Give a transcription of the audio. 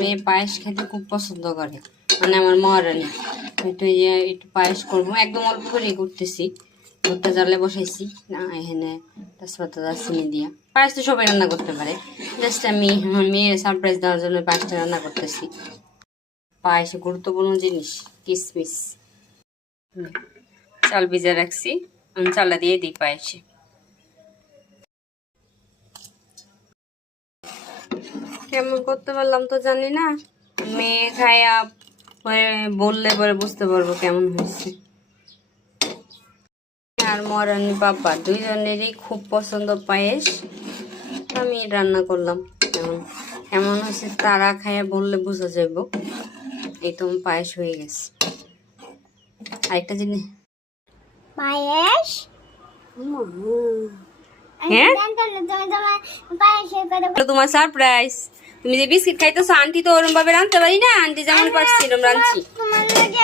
মেয়ে পায়েস খেতে খুব পছন্দ করে, মানে আমার মহারানী। একটু একটু পায়েস করবো, একদম অল্প করে করতেছি। ভুট্টা জালে বসাইছি না, এখানে তেজপাতা চিনি দিয়া। পায়েস তো সবাই রান্না করতে পারে, জাস্ট আমি আমার মেয়ের সারপ্রাইজ দেওয়ার জন্য পায়েসটা রান্না করতেছি। পায়েসে গুরুত্বপূর্ণ জিনিস কিশমিশ। চাল ভিজা রাখছি, আমি চালটা দিয়ে দিই পায়েসে। কেমন করতে পারলাম তো জানি না, মেয়ে খায়া পরে বললে পরে বুঝতে পারবো কেমন হয়েছে। আর মহারানী বাবা দুইজনেরই খুব পছন্দ পায়েস, আমি রান্না করলাম। কেমন হয়েছে তারা খায়া বললে বোঝা যাব। এই তো পায়েস হয়ে গেছে। আরেকটা জিনিস পায়েস হ্যাঁ তোমার সারপ্রাইজ। তুমি যে বিস্কিট খাইতেছো, আন্টি তো ওরম ভাবে রাঁধতে পারি না, আন্টি যেমন পারছি এরকম রাঁধছি। তোমার লাগে